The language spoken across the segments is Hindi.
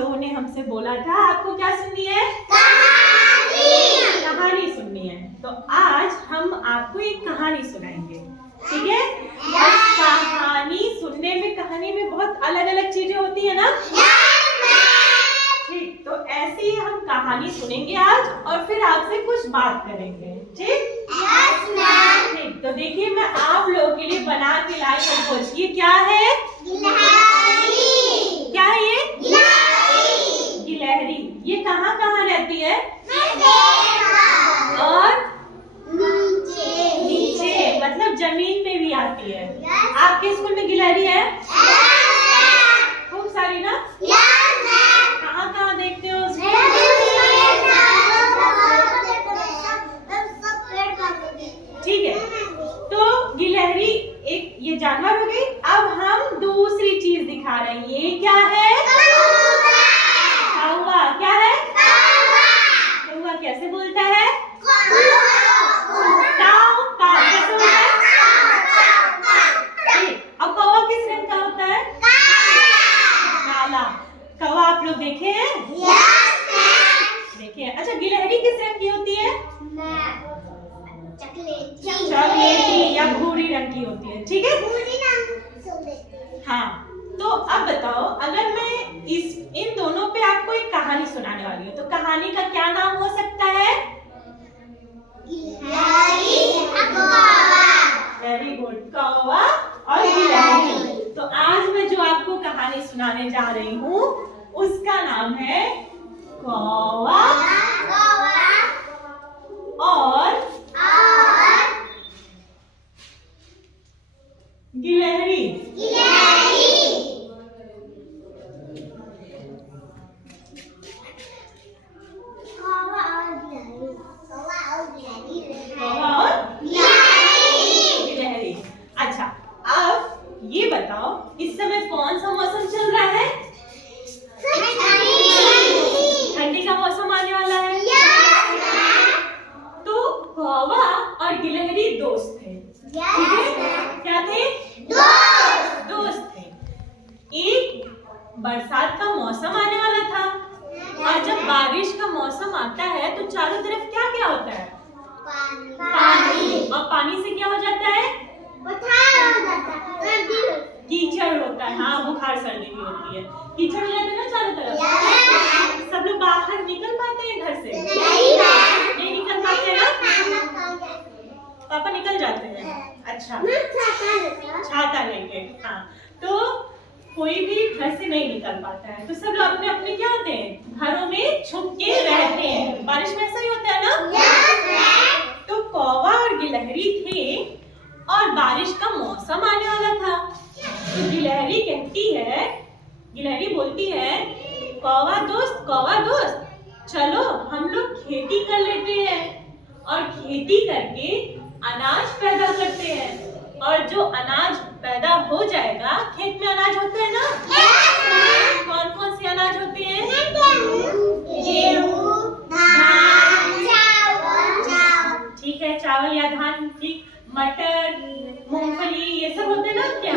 लोगों ने हमसे बोला था आपको क्या सुननी है? कहानी सुननी है। तो आज हम आपको एक कहानी सुनाएंगे, ठीक है? कहानी सुनने में, कहानी में बहुत अलग अलग चीजें होती है ना? ठीक, तो ऐसे ही हम कहानी सुनेंगे आज और फिर आपसे कुछ बात करेंगे, ठीक? ठीक, तो देखिए मैं आप लोगों के लिए बना के लाई हूँ कुछ। ये क्या है? क्या है ये? गिलहरी। ये कहाँ कहाँ रहती है? और नीचे, मतलब जमीन पे भी आती है। आपके स्कूल में गिलहरी है? खूब सारी ना? कहाँ कहाँ देखते हो? ठीक है, तो गिलहरी एक ये जानवर हो गई। अब हम दूसरी चीज दिखा रहे हैं। ये क्या है? कौवा। क्या है? कौवा कैसे बोलता है? काऊ काऊ कैसे बोलता है? अब कौवा किस रंग का होता है? काला। कौवा आप लोग देखे हैं? देखे हैं। अच्छा, गिलहरी किस रंग की होती है? चॉकलेटी या भूरी रंग की होती है, ठीक है? हाँ, तो अब बताओ, अगर मैं इन दोनों पे आपको एक कहानी सुनाने वाली हूँ तो कहानी का क्या नाम हो सकता है? वेरी गुड, कौवा और गिलहरी। तो आज मैं जो आपको कहानी सुनाने जा रही हूँ उसका नाम है कौवा और गिलहरी। अच्छा, अब ये बताओ इस समय कौन सा मौसम चल रहा है? ठंडी का मौसम आने वाला है। तो कौवा और गिलहरी दोस्त थे, ठीक है? क्या थे? दोस्त थे। एक बरसात का मौसम आने वाला था और जब बारिश का मौसम आता है तो चारों तरफ क्या क्या होता है? पानी। और पानी से क्या हो जाता है? कीचड़ होता है। हाँ, बुखार सर्दी भी होती है। कीचड़ हो जाता है ना चारों तरफ। सब लोग बाहर निकल पाते हैं घर से? नहीं निकल पाते ना? पापा निकल जाते हैं। अच्छा, छाता लेके। हाँ, तो कोई भी घर से नहीं निकल पाता है तो सब लोग अपने अपने क्या होते हैं? घरों में छुप के रहते हैं। बारिश में ऐसा ही होता है ना? तो कौवा और गिलहरी थे और बारिश का मौसम आने वाला था। तो गिलहरी बोलती है, कौवा दोस्त चलो हम लोग खेती कर लेते हैं और खेती करके अनाज पैदा करते हैं और जो अनाज पैदा हो जाएगा, खेत में अनाज होते हैं ना? कौन कौन से अनाज होते हैं? गेहूं, धान, ठीक है, चावल या धान, ठीक, मटर, मूंगफली, ये सब होते हैं ना क्या?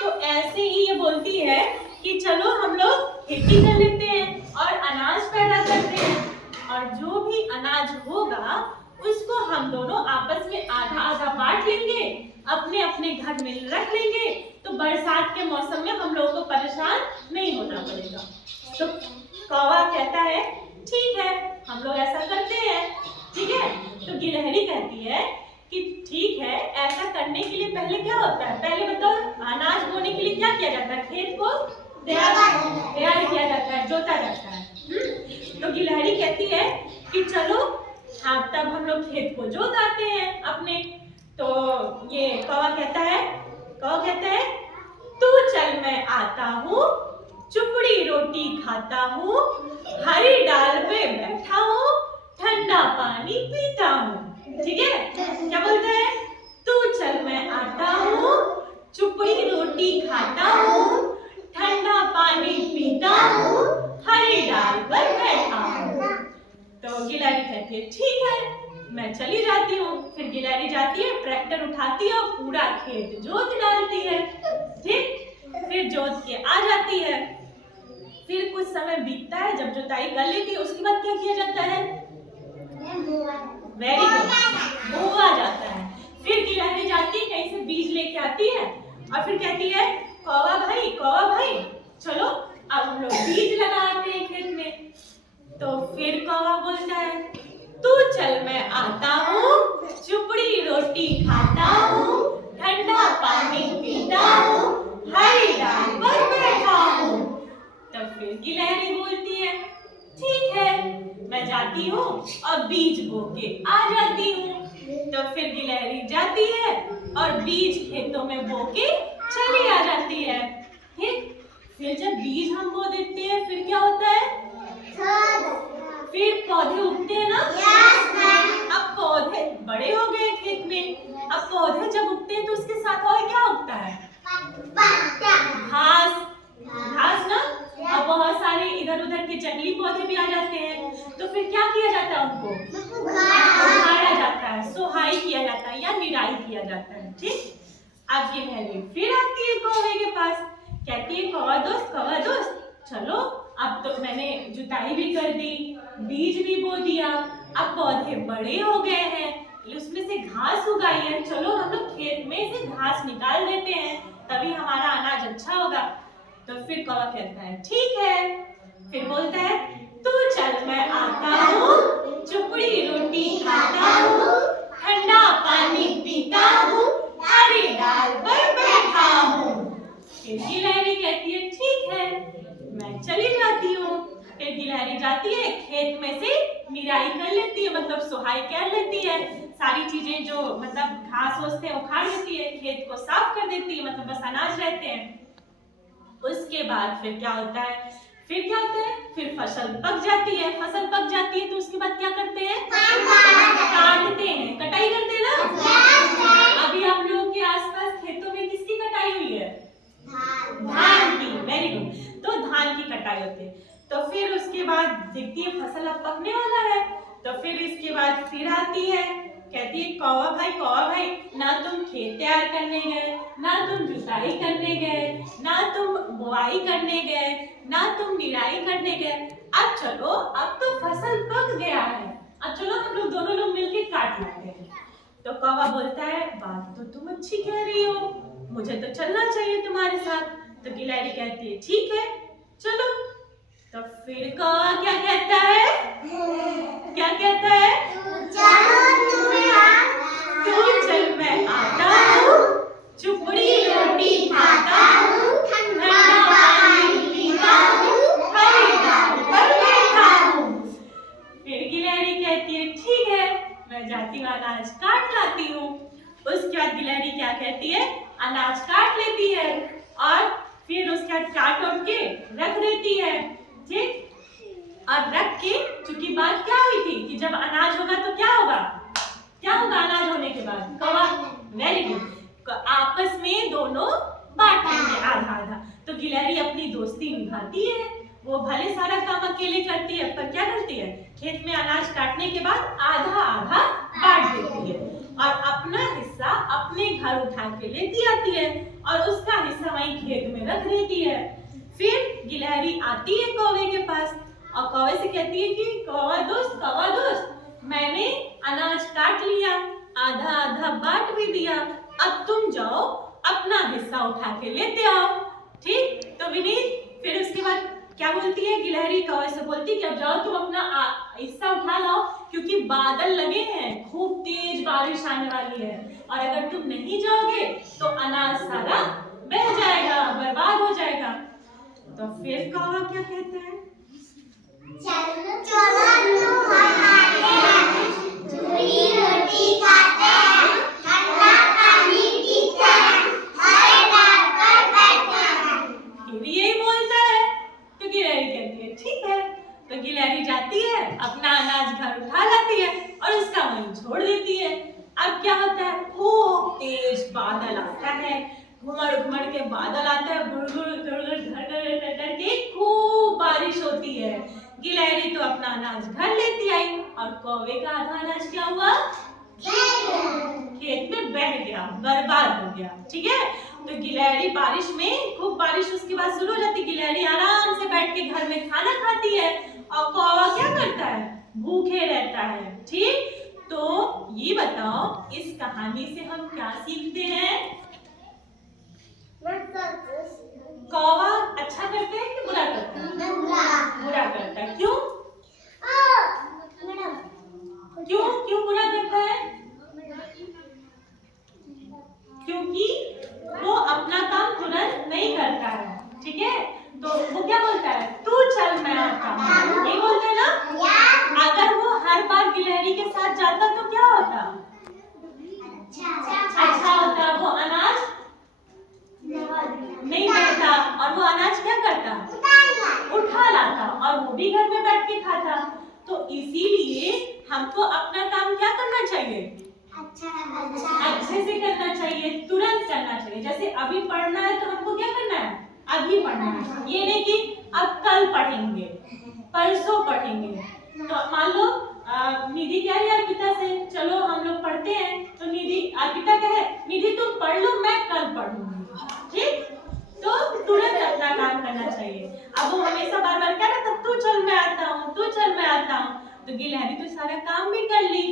तो ऐसे ही ये बोलती है कि चलो हम लोग खेती कर लेते हैं और अनाज पैदा करते हैं और जो भी अनाज होगा उसको हम दोनों आपस में आधा आधा बांट लेंगे, अपने अपने घर में रख लेंगे, तो बरसात के मौसम में हम लोगों को परेशान नहीं होना पड़ेगा। तो कौवा कहता है ठीक है, हम लोग ऐसा करते हैं, ठीक है? तो गिलहरी कहती है कि ठीक है, ऐसा करने के लिए पहले क्या होता है? पहले बताओ, अनाज बोने के लिए क्या किया जाता है? खेत को तैयार किया जाता है, जोता जाता है। तो गिलहरी कहती है कि चलो हाँ, तब हम लोग खेत को जोत आते हैं अपने। तो ये कौवा कहता है तू चल मैं आता हूँ, चुपड़ी रोटी खाता हूँ, हरी डाल पे बैठा हूँ, ठंडा पानी पीता हूँ, ठीक है? क्या बोलता है? तू चल मैं आता हूँ, चुपड़ी रोटी खाता हूँ, ठंडा पानी पीता हूँ, हरी डाल पर बैठा हूँ। तो गिलहरी कहती है ठीक है, मैं चली जाती हूँ। फिर गिलहरी जाती है, ट्रैक्टर उठाती है और पूरा खेत जोत डालती है, ठीक? फिर जोत के आ जाती है। फिर कुछ समय बीतता है, जब जुताई कर लेती है उसके बाद क्या किया जाता है? वेरी गुड, बोआ जाता है। फिर गिलहरी जाती है, कहीं से बीज लेके आती है और फिर कहती है कौवा भाई चलो अब हम लोग बीज लगाते हैं खेत में। तो फिर कौवा बोलता है तू चल मैं आता हूँ, चुपड़ी रोटी खाता हूँ, ठंडा पानी पीता हूँ, हरी डाल पर बैठा हूँ। तब फिर गिलहरी बोलती है ठीक है मैं जाती हूँ और बीज बो के आ जाती हूँ। तो फिर गिलहरी जाती है और बीज खेतों में बो के चली आ जाती है। ठीक, फिर जब बीज हम बो देते हैं फिर क्या होता है? फिर पौधे उगते हैं ना? अब पौधे बड़े हो गए खेत में, अब पौधे जब उगते हैं तो उसके साथ और क्या उगता है? घास ना। अब बहुत सारे इधर उधर के जंगली पौधे भी आ जाते हैं, तो फिर क्या किया जाता है? उनको उखाड़ा जाता है, सोहाई किया जाता है या निराई किया जाता है। ठीक, अब गिलहरी फिर आती है कौवे के पास, कहती है कौवा दोस्त चलो अब तो मैंने जुताई भी कर दी, बीज भी बो दिया, अब पौधे बड़े हो गए हैं, उसमें से घास उगाई है, चलो हम लोग खेत में से घास निकाल देते हैं, तभी हमारा अनाज अच्छा होगा। तो फिर कौवा कहता है ठीक है। फिर बोलता है तू चल मैं आता हूँ, चुपड़ी रोटी खाता हूँ, ठंडा पानी पीता हूँ, हरी डाल पर बैठा हूँ। फिर गिलहरी कहती है ठीक है मैं चली जाती हूँ। फिर गिलहरी जाती है खेत में से निराई कर लेती है, मतलब सोहाई कर लेती है, सारी चीजें जो मतलब घास होते हैं उखाड़ देती है, खेत को साफ कर देती है, मतलब बस अनाज रहते हैं। उसके बाद फिर क्या होता है? फिर फसल पक जाती है। फसल पक जाती है तो उसके बाद क्या करते हैं? काटते हैं, कटाई करते हैं ना। अभी आप लोगों के आसपास खेतों में किसकी कटाई हुई है? धान की। वेरी गुड, तो धान की कटाई होती है। तो फिर उसके बाद देखती है फसल अब पकने वाला है, तो फिर इसके बाद फिर आती है, कहती है कौवा भाई ना तुम खेत तैयार करने गए, ना तुम जुताई करने गए, ना तुम बुआई करने गए, ना तुम निराई करने गए, अब चलो अब तो फसल पक गया है, अब चलो हम लोग दोनों लोग मिलके काट लेते हैं। तो कौवा बोलता है बात तो तुम अच्छी कह रही हो, मुझे तो चलना चाहिए तुम्हारे साथ। तो गिलहरी कहती है ठीक है चलो। तो फिर कौवा क्या कहता है? तू चल मैं आता हूँ, चुपड़ी रोटी खाता हूँ, ठंडा पानी पीता हूँ, हरी डाल पर बैठा हूँ। फिर गिलहरी कहती है ठीक है मैं जाती हूँ अनाज काट लाती हूँ। उसके बाद गिलहरी क्या कहती है? अनाज काट लेती है और फिर उसके बाद काट उठ के रख देती है। ठीक, और रख के, चूंकि बात क्या हुई थी कि जब अनाज होगा तो क्या होगा अनाज होने के बाद? कौवा, वेरी गुड, आपस में दोनों बांटेंगे आधा आधा। तो गिलहरी अपनी दोस्ती निभाती है, वो भले सारा काम अकेले करती है पर क्या करती है? खेत में अनाज काटने के बाद आधा आधा बांट देती है और अपना हिस्सा अपने घर उठा के लेती आती है और उसका हिस्सा वहीं खेत में रख देती है। फिर गिलहरी आती है कौवे के पास और कौवे से कहती है कि कौवा दोस्त मैंने अनाज काट लिया, आधा आधा बांट भी दिया, अब तुम जाओ अपना हिस्सा उठा के लेते आओ। ठीक, तो विनीत फिर उसके बाद क्या बोलती है गिलहरी? कौवे से बोलती है कि अब जाओ तुम अपना हिस्सा उठा लाओ, क्योंकि बादल लगे हैं, खूब तेज बारिश आने वाली है और अगर तुम नहीं जाओगे तो अनाज सारा बह जाएगा, बर्बाद हो जाएगा। तो फिर कौवा क्या कहता है? रोटी खाते हैं, ठंडा पानी पीते हैं, हरे डाल पर बैठते हैं। फिर यही बोलता है तो गिलहरी कहती है ठीक है। तो गिलहरी जाती है, अपना अनाज घर उठा लाती है और उसका वहीं छोड़ देती है। अब क्या होता है? खूब तेज बादल आता है, घुमड़ के बादल आता है, गुड़ के खूब बारिश होती है। गिलहरी तो अपना अनाज घर लेती आई और कौवे का आधा अनाज क्या हुआ? खेत में बह गया, बर्बाद हो गया। ठीक है, तो गिलहरी बारिश में, खूब बारिश उसके बाद शुरू हो जाती, गिलहरी आराम से बैठ के घर में खाना खाती है और कौवा क्या करता है, भूखे रहता है। ठीक, तो ये बताओ इस कहानी से हम क्या सीखते हैं? कौवा अच्छा करता है कि बुरा करता है? बुरा करता है। क्यों क्यों क्यों बुरा करता है? क्योंकि वो अपना काम तुरंत नहीं करता है। ठीक है, तो वो क्या बोलता है, तू चल मैं आता हूँ, ये बोलते हैं ना। अगर वो हर बार गिलहरी के साथ जाता तो क्या होता? अच्छा होता, वो अनाज नहीं देता और वो अनाज क्या करता, उठा लाता और वो भी घर में बैठ के खाता। तो इसीलिए हमको अपना काम क्या करना चाहिए, अच्छे से करना चाहिए, तुरंत करना चाहिए। जैसे अभी पढ़ना है तो हमको क्या करना है, अभी पढ़ना है, ये नहीं कि अब कल पढ़ेंगे, परसों पढ़ेंगे। तो मान लो निधि क्या है अर्पिता से, चलो हम लोग पढ़ते हैं, तो निधि अर्पिता कहे निधि तुम पढ़ लो मैं कल पढ़ूंगी। ठीक, तो तुरंत अपना काम करना चाहिए। अब वो हमेशा बार बार क्या रहता, तू चल मैं आता हूँ, तू चल मैं आता हूँ, तो गिलहरी तो सारा काम भी कर ली,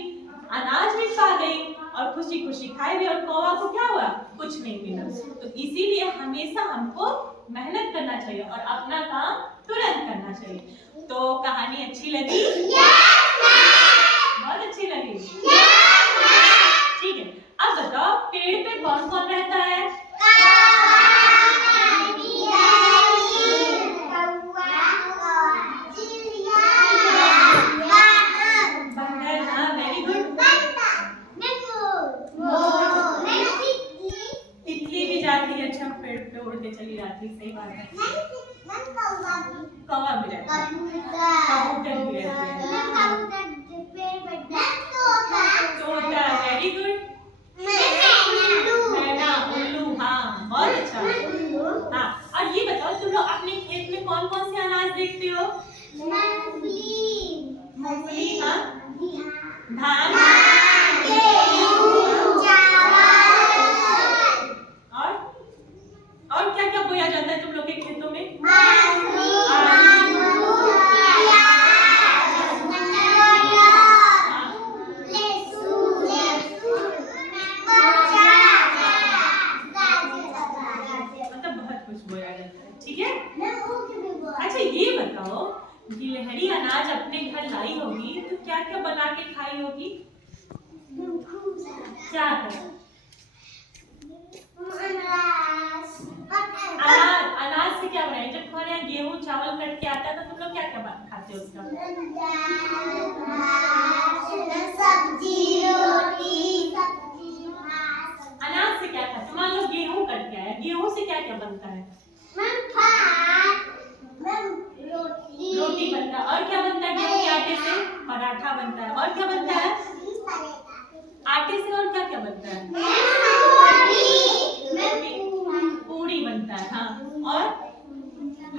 अनाज भी खा गई और खुशी खुशी खाई भी, और कौवा को क्या हुआ, कुछ नहीं मिला। तो इसीलिए हमेशा हमको मेहनत करना चाहिए और अपना काम तुरंत करना चाहिए। तो कहानी अच्छी लगी? बहुत अच्छी लगी। ठीक है, अब बताओ पेड़ पे कौन कौन रहता है? बंदर, हाँ वेरी गुड। तितली भी जाती है, अच्छा पेड़ पे उड़ के चली जाती, सही बात है। कौवा भी रहता है, कबूतर भी रहते हैं, तोता, वेरी गुड। मैना, उल्लू, हाँ बहुत अच्छा। हाँ, और ये बताओ तुम लोग अपने खेत में कौन कौन से अनाज देखते हो? मूंगफली, हाँ, धान, और क्या क्या बोया जाता है तुम लोग के खेतों में? मतलब बहुत कुछ बोया जाता है। ठीक है, अच्छा ये बताओ गिलहरी अनाज अपने घर लाई होगी तो क्या क्या बना के खाई होगी? क्या है? अनाज से क्या बनाए? जब तुम्हारे यहाँ गेहूं चावल कट के आता है तो तुम लोग क्या क्या खाते हो उसका? अनाज से क्या खाते? मान लो गेहूं कट के आया, गेहूं से क्या क्या बनता है? रोटी बनता है। और क्या बनता है गेहूं के आटे से? पराठा बनता है। और क्या बनता है आटे से? और क्या क्या बनता है? पूरी बनता है, हाँ, और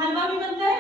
हलवा भी बनता है।